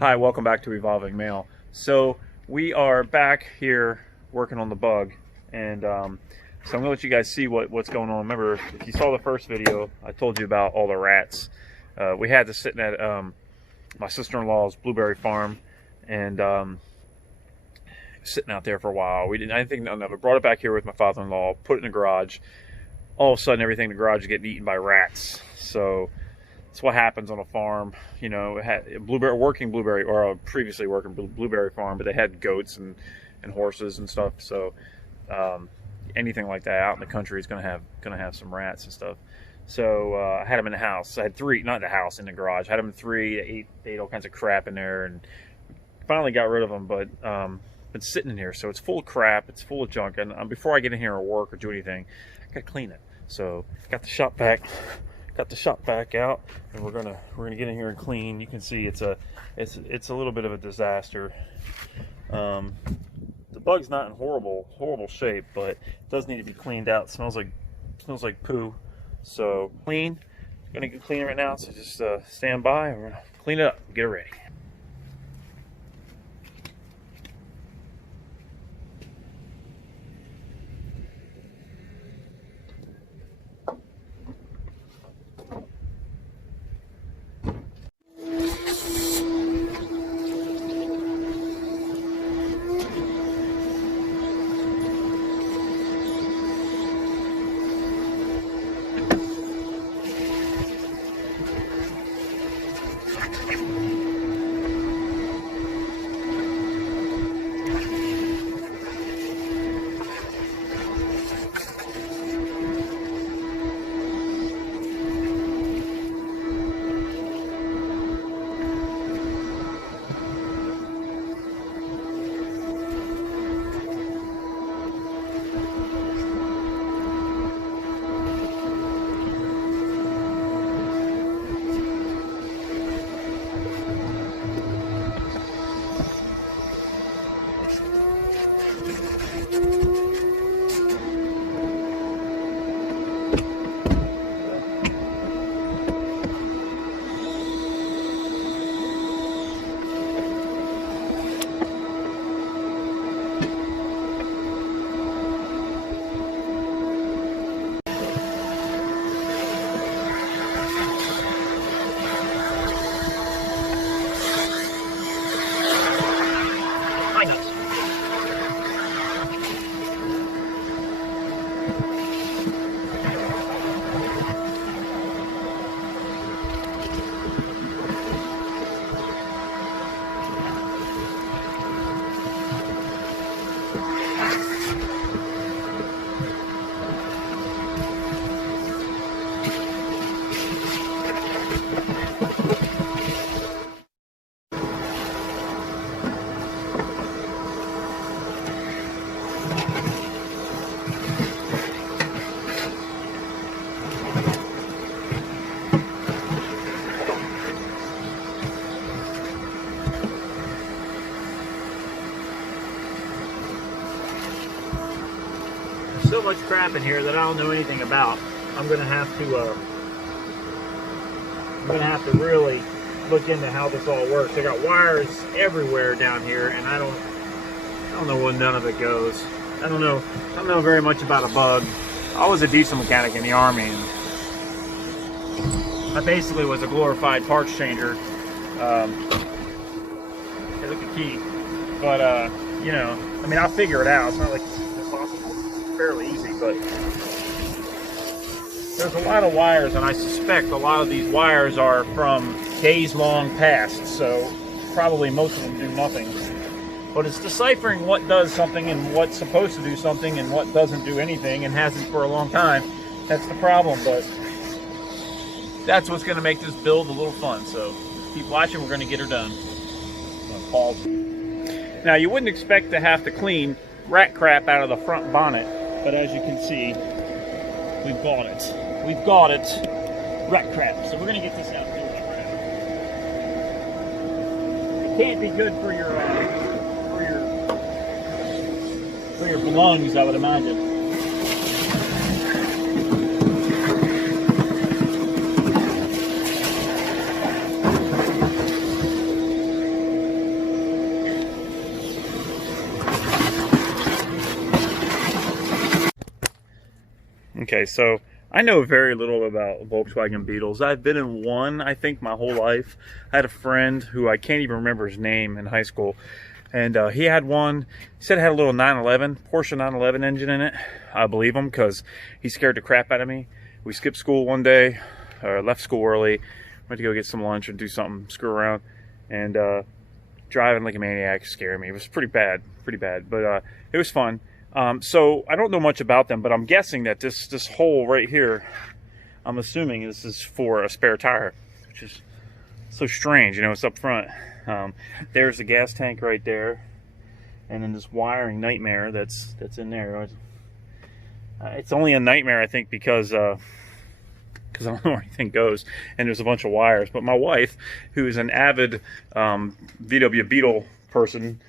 Hi, welcome back to Evolving Mail. So we are back here working on the bug, and so I'm gonna let you guys see what's going on. Remember, if you saw the first video, I told you about all the rats. We had this sitting at my sister-in-law's blueberry farm, and sitting out there for a while. I didn't think nothing of it. Brought it back here with my father-in-law, put it in the garage. All of a sudden, everything in the garage is getting eaten by rats. So that's what happens on a farm. You know, it had a previously working blueberry farm, but they had goats and horses and stuff. So anything like that out in the country is gonna have some rats and stuff. So I had them in the house. I had three, not in the house, in the garage. I had them in three. They ate all kinds of crap in there, and finally got rid of them. But been sitting in here, so it's full of crap. It's full of junk. And before I get in here or work or do anything, I gotta clean it. So got the shop vac out, and we're gonna get in here and clean. You can see it's a little bit of a disaster. The bug's not in horrible shape, but it does need to be cleaned out. It smells like poo. So clean. I'm gonna get clean right now. So just stand by, and we're gonna clean it up and get it ready. So much crap in here that I don't know anything about. I'm gonna have to really look into how this all works. I got wires everywhere down here, and I don't know where none of it goes. I don't know very much about a bug. I was a diesel mechanic in the Army, and I basically was a glorified parts changer. Hey, look at the key. But you know, I mean, I'll figure it out. It's not like it's impossible. It's fairly easy, but there's a lot of wires, and I suspect a lot of these wires are from days long past, so probably most of them do nothing. But it's deciphering what does something and what's supposed to do something and what doesn't do anything and hasn't for a long time. That's the problem, but that's what's going to make this build a little fun. So keep watching. We're going to get her done. Pause. Now, you wouldn't expect to have to clean rat crap out of the front bonnet, but as you can see, we've got it. We've got it. Rat crap. So we're going to get this out and clean it right out. It can't be good for your lungs, I would imagine. Okay, so I know very little about Volkswagen Beetles. I've been in one, I think, my whole life. I had a friend who I can't even remember his name in high school, and he had one. He said it had a little 911, Porsche 911 engine in it. I believe him because he scared the crap out of me. We skipped school one day, left school early, went to go get some lunch and do something, screw around, and driving like a maniac scared me. It was pretty bad, but it was fun. So I don't know much about them, but I'm guessing that this hole right here, I'm assuming this is for a spare tire, which is so strange. You know, it's up front. There's the gas tank right there, and then this wiring nightmare that's in there. It's only a nightmare, I think, because I don't know where anything goes, and there's a bunch of wires. But my wife, who is an avid VW Beetle person,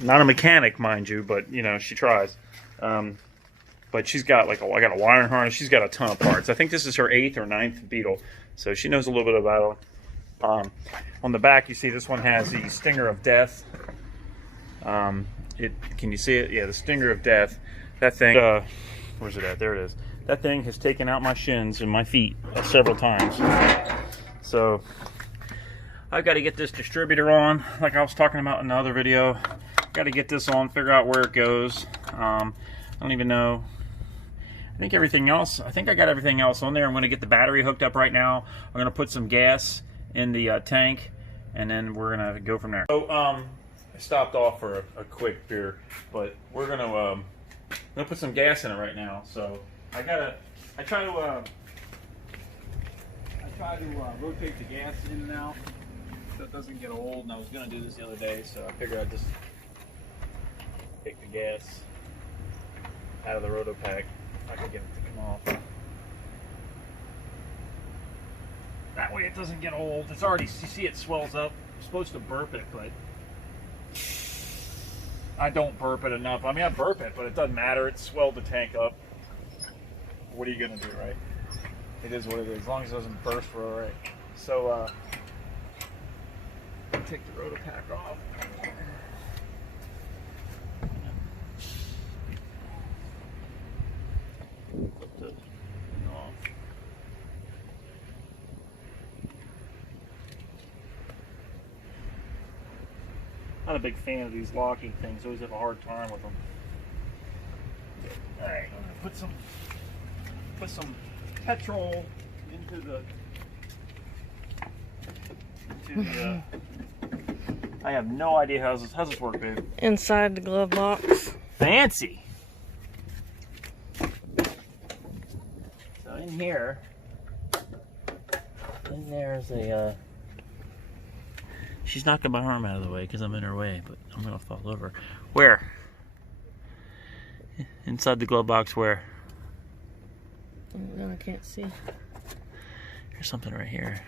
not a mechanic, mind you, but you know, she tries. But she's got like I got a wiring harness. She's got a ton of parts. I think this is her 8th or 9th Beetle, so she knows a little bit about it. On the back, you see this one has the stinger of death. Can you see it? Yeah, the stinger of death. That thing. Where's it at? There it is. That thing has taken out my shins and my feet several times. So I've got to get this distributor on, like I was talking about in the other video. Got to get this on, figure out where it goes. I don't even know. I think I got everything else on there. I'm going to get the battery hooked up right now. I'm going to put some gas in the tank, and then we're going to go from there. So I stopped off for a quick beer, but we're going to put some gas in it right now. So I try to rotate the gas in and out so it doesn't get old. And I was going to do this the other day, so I figured I'd just take the gas out of the roto pack if I can get it to come off. That way it doesn't get old. It's already, you see it swells up. I'm supposed to burp it, but I don't burp it enough. I mean, I burp it, but it doesn't matter. It swelled the tank up. What are you going to do, right? It is what it is. As long as it doesn't burst, we're all right. So, take the roto pack off. Flip the thing off. Not a big fan of these locking things. Always have a hard time with them. All right, I'm gonna put some petrol into the I have no idea how's this work, babe. Inside the glove box. Fancy. So in here, there's a. She's knocking my arm out of the way because I'm in her way, but I'm gonna fall over. Where? Inside the glove box, where? No, I can't see. There's something right here.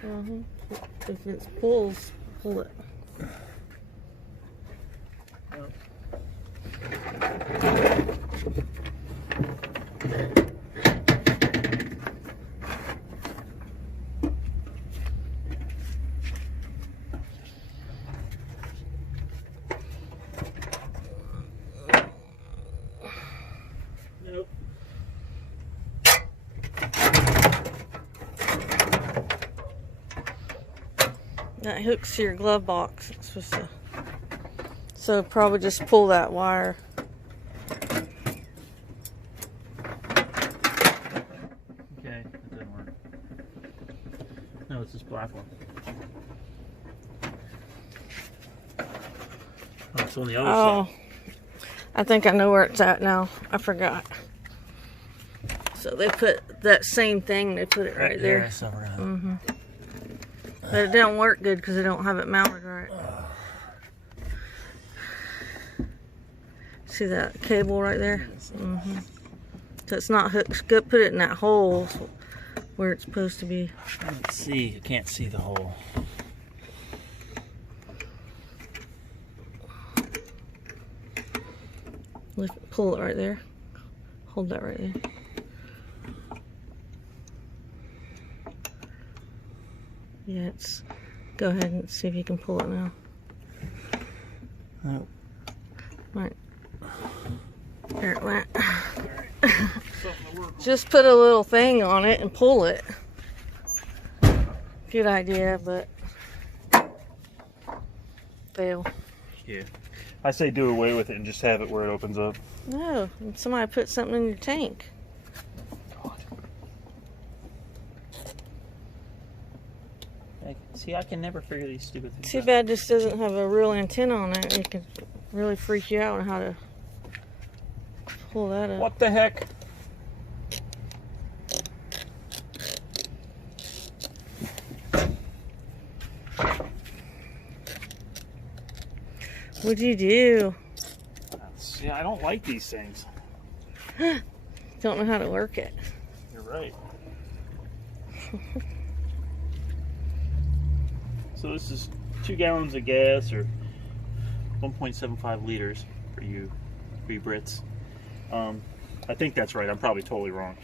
If it pulls, pull it. Nope. That hooks to your glove box. It's supposed to. So probably just pull that wire. Okay, that didn't work. No, it's this black one. Oh, it's on the other side. I think I know where it's at now. I forgot. So they put that same thing, they put it right there. So we're gonna... But it didn't work good because they don't have it mounted right. See that cable right there? So it's not hooked. Go put it in that hole where it's supposed to be. Let's see. You can't see the hole. Pull it right there. Hold that right there. Yeah, it's. Go ahead and see if you can pull it now. Nope. Right. There it went. Something to Just put a little thing on it and pull it. Good idea, but fail. Yeah. I say do away with it and just have it where it opens up. No, somebody put something in your tank. God. See, I can never figure these stupid things Too out. bad this doesn't have a real antenna on it. It can really freak you out on how to pull that up. What the heck? What'd you do? See, I don't like these things. Don't know how to work it. You're right. So this is 2 gallons of gas, or 1.75 liters for you Brits. I think that's right. I'm probably totally wrong.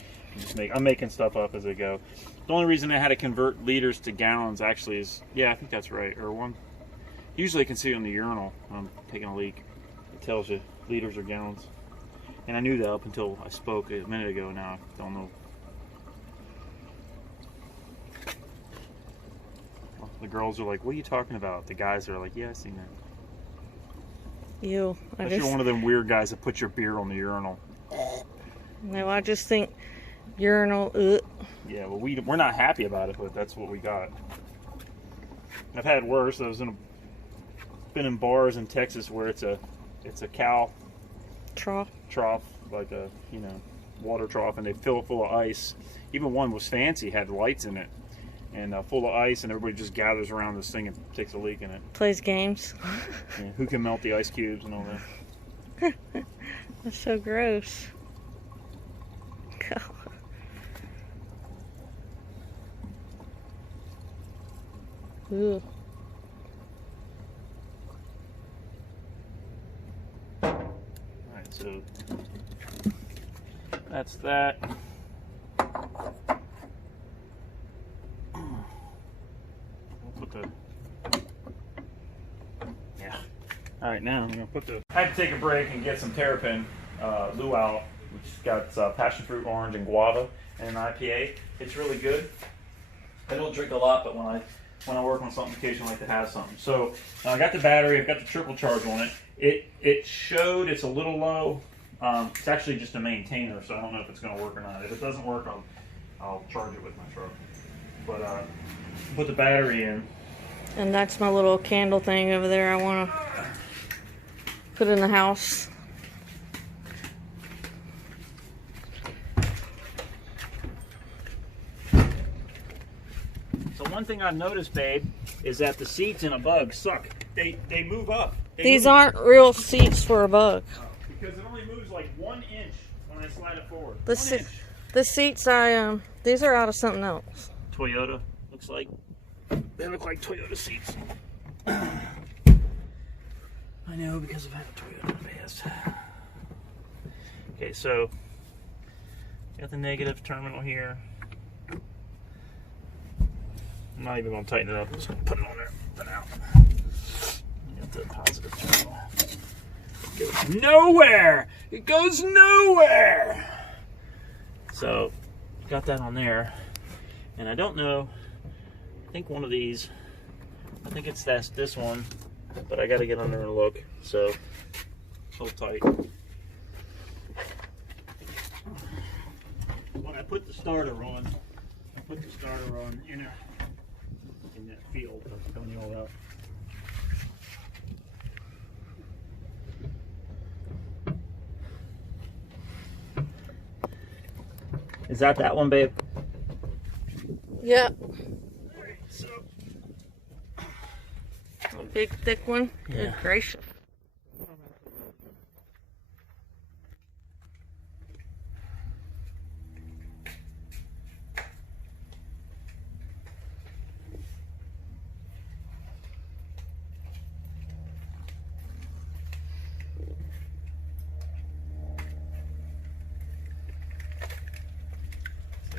I'm making stuff up as I go. The only reason I had to convert liters to gallons actually is, yeah, I think that's right. Or one. Usually I can see on the urinal when I'm taking a leak. It tells you liters or gallons. And I knew that up until I spoke a minute ago. Now I don't know. Well, the girls are like, what are you talking about? The guys are like, yeah, I've seen that. Ew. Unless you're one of them weird guys that put your beer on the urinal. No, I just think urinal. Ugh. Yeah, well, we're not happy about it, but that's what we got. I've had worse. I was been in bars in Texas where it's a cow trough, like a water trough, and they fill it full of ice. Even one was fancy, had lights in it, and full of ice, and everybody just gathers around this thing and takes a leak in it. Plays games. Yeah, who can melt the ice cubes and all that? That's so gross. Ooh. Alright, so that's that. We'll put the Alright, now I'm gonna put the I had to take a break and get some Terrapin luau, which got passion fruit, orange, and guava, and an IPA. It's really good. I don't drink a lot, but when I work on something occasionally, I like to have something. So I got the battery, I've got the triple charge on it. It showed it's a little low. It's actually just a maintainer, so I don't know if it's going to work or not. If it doesn't work, I'll charge it with my truck. But put the battery in. And that's my little candle thing over there I want to put in the house. So one thing I've noticed, babe, is that the seats in a bug suck. They move up. These aren't real seats for a bug. Because it only moves like 1 inch when I slide it forward. The seats these are out of something else. Toyota, looks like. They look like Toyota seats. I know, because I've had a Toyota in the past. Okay, so got the negative terminal here. I'm not even going to tighten it up. I'm just going to put it on there for now. Got the positive terminal. It goes nowhere! It goes nowhere! So, got that on there. And I don't know. I think one of these, I think it's this one. But I got to get under and look. So, hold tight. When I put the starter on, in that field. I was telling you all about. Is that one, babe? Yep. Alright, so. A big thick one. Yeah. Good gracious.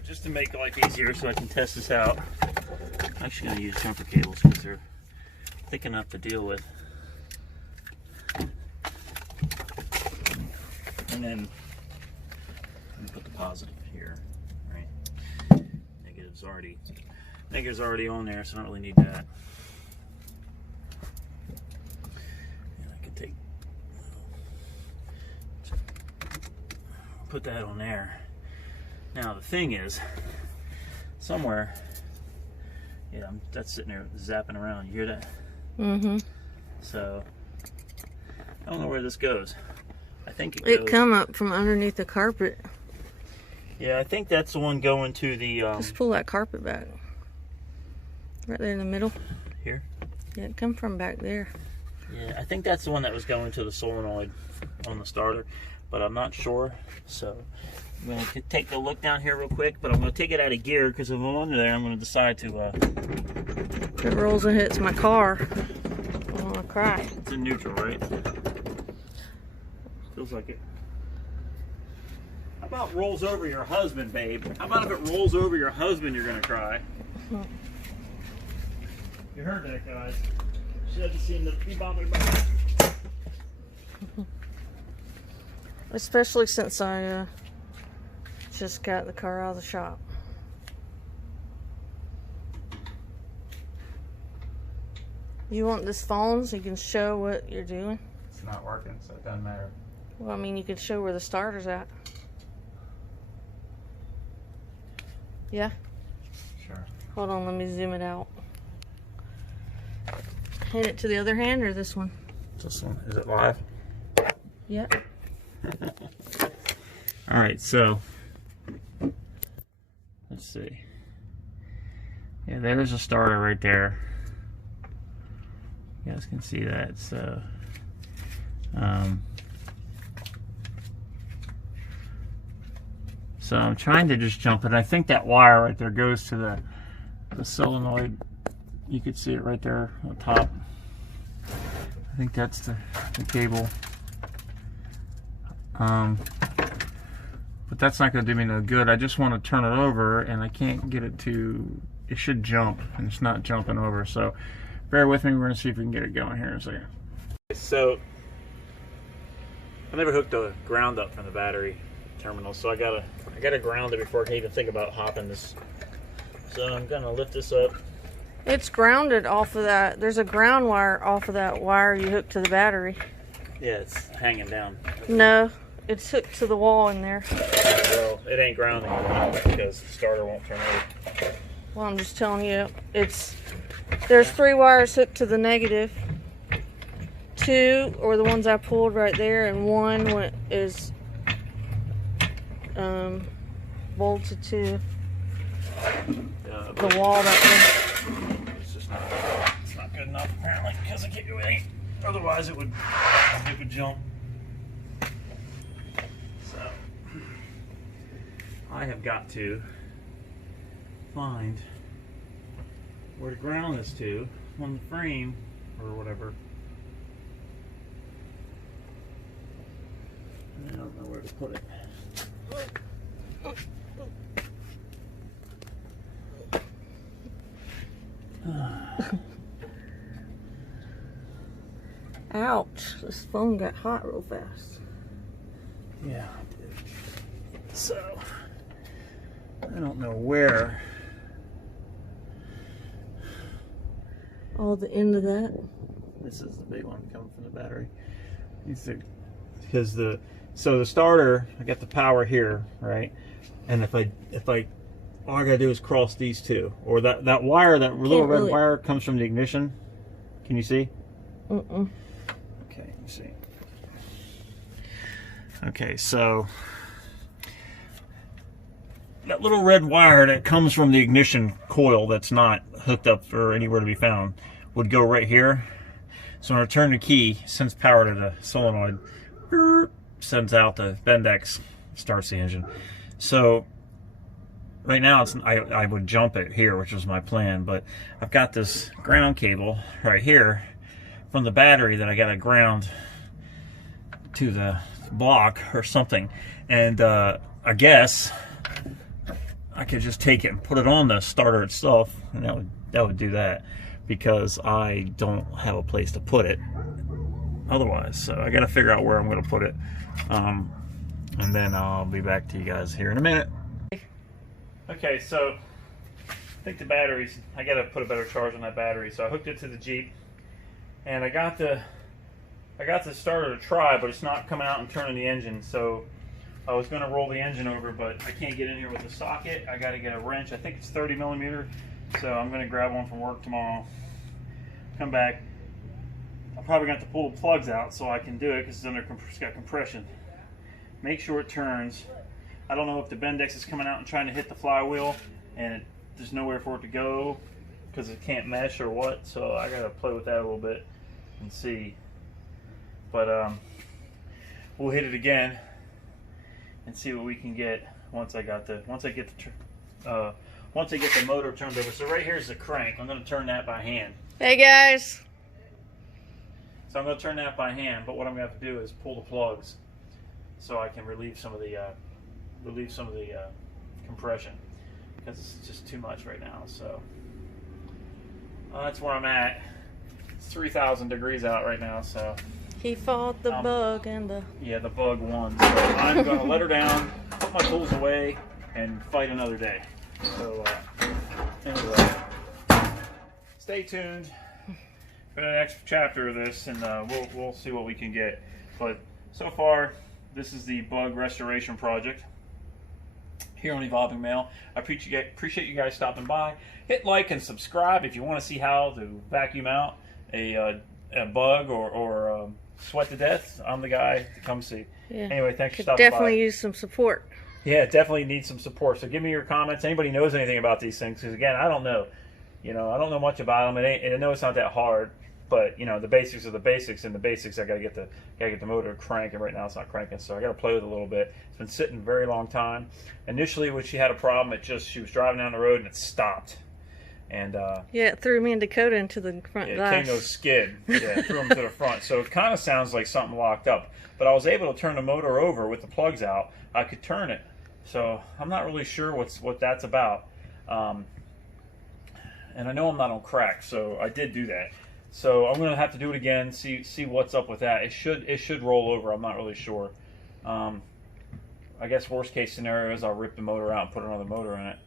Just to make life easier so I can test this out, I'm actually going to use jumper cables because they're thick enough to deal with. And then put the positive here. here, right? Negative's already on there, so I don't really need that. And I can put that on there. Now the thing is, somewhere, yeah, that's sitting there zapping around. You hear that? Mm-hmm. So I don't know where this goes. I think it come up from underneath the carpet. Yeah, I think that's the one going to the... Just pull that carpet back. Right there in the middle. Here? Yeah, it come from back there. Yeah, I think that's the one that was going to the solenoid on the starter, but I'm not sure. So I'm going to take a look down here real quick, but I'm going to take it out of gear because if I'm under there, I'm going to decide to... If it rolls and hits my car, I'm going to cry. It's in neutral, right? Feels like it. How about rolls over your husband, babe? How about if it rolls over your husband, you're gonna cry? You heard that, guys. She doesn't seem to be bothered by that. Especially since I just got the car out of the shop. You want this phone so you can show what you're doing? It's not working, so it doesn't matter. Well, I mean, you could show where the starter's at. Yeah? Sure. Hold on, let me zoom it out. Hand it to the other hand or this one? This one. Is it live? Yep. Alright, so let's see. Yeah, there's a starter right there. You guys can see that, so so I'm trying to just jump it. I think that wire right there goes to the solenoid. You could see it right there on the top. I think that's the cable. But that's not going to do me no good. I just want to turn it over and I can't get it to, it should jump and it's not jumping over. So bear with me, we're going to see if we can get it going here in a second. So I never hooked a ground up from the battery terminal, so I gotta ground it before I can even think about hopping this. So I'm gonna lift this up. It's grounded off of that. There's a ground wire off of that wire you hooked to the battery. Yeah, it's hanging down. No, it's hooked to the wall in there. Well, it ain't grounding because the starter won't turn over. Well, I'm just telling you, there's 3 wires hooked to the negative. 2 are the ones I pulled right there, and 1 is bolted to the wall that way. It's not good enough apparently because I can't do anything. Otherwise it would jump. So I have got to find where the ground is to on the frame or whatever. I don't know where to put it. Ouch, this phone got hot real fast. Yeah, I did. So, I don't know where. Oh, the end of that? This is the big one coming from the battery. Because so the starter, I got the power here, right? And if I all I gotta do is cross these two, or that wire, that little red wire comes from the ignition. Can you see? Okay, let me see. Okay, so that little red wire that comes from the ignition coil that's not hooked up or anywhere to be found would go right here. So when I turn the key, sends power to the solenoid, sends out the Bendex, starts the engine. So right now I would jump it here, which was my plan, but I've got this ground cable right here from the battery that I got to ground to the block or something, and I guess I could just take it and put it on the starter itself, and that would do that, because I don't have a place to put it otherwise. So I got to figure out where I'm going to put it, and then I'll be back to you guys here in a minute. Okay, so I think the batteries, I got to put a better charge on that battery. So I hooked it to the Jeep, and I got the starter to try, but it's not coming out and turning the engine. So I was going to roll the engine over, but I can't get in here with the socket. I got to get a wrench. I think it's 30 millimeter. So I'm going to grab one from work tomorrow. Come back. I'm probably going to have to pull the plugs out so I can do it because it's got compression. Make sure it turns. I don't know if the Bendix is coming out and trying to hit the flywheel and there's nowhere for it to go because it can't mesh or what. So I got to play with that a little bit and see. But we'll hit it again and see what we can get once I get the motor turned over. So right here is the crank. I'm going to turn that by hand. Hey guys. So I'm going to turn that by hand, but what I'm going to have to do is pull the plugs so I can relieve some of the compression because it's just too much right now. So that's where I'm at. It's 3,000 degrees out right now, so He fought the bug and the... Yeah, the bug won. So I'm going to let her down, put my tools away, and fight another day. So anyway, stay tuned for the next chapter of this, and we'll see what we can get. But so far, this is the bug restoration project here on Evolving Mail. I appreciate you guys stopping by. Hit like and subscribe if you want to see how to vacuum out a bug or sweat to death. I'm the guy to come see. Yeah. Anyway, thanks for stopping by. Definitely use some support. Yeah, definitely need some support. So give me your comments. Anybody knows anything about these things? Because again, I don't know. I don't know much about them. And I know it's not that hard. But the basics are the basics, and the basics I gotta get the motor cranking. Right now it's not cranking, so I gotta play with it a little bit. It's been sitting a very long time. Initially, when she had a problem, she was driving down the road and it stopped. And yeah, it threw me and Dakota into the front glass. It came to a skid. Yeah, it threw them to the front. So it kind of sounds like something locked up. But I was able to turn the motor over with the plugs out. I could turn it. So I'm not really sure what that's about. And I know I'm not on crack, so I did do that. So I'm going to have to do it again, see what's up with that. It should roll over. I'm not really sure. I guess worst case scenario is I'll rip the motor out and put another motor in it.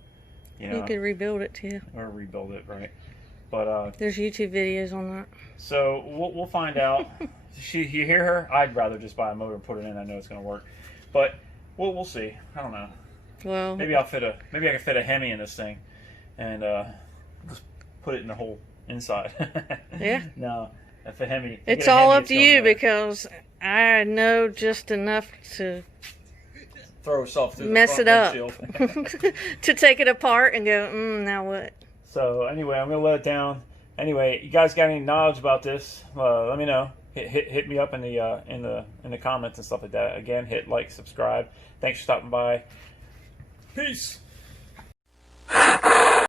You could rebuild it too. Or rebuild it, right? But there's YouTube videos on that. So we'll find out. You hear her? I'd rather just buy a motor and put it in. I know it's going to work. But we'll see. I don't know. Well, maybe I can fit a Hemi in this thing, and just put it in the whole inside. Yeah. No, if a Hemi. It's all up to you because I know just enough to throw herself through mess the it front up to take it apart and go, now what? So anyway, I'm gonna let it down. Anyway, you guys got any knowledge about this? Let me know. Hit me up in the comments and stuff like that. Again, hit like, subscribe. Thanks for stopping by. Peace.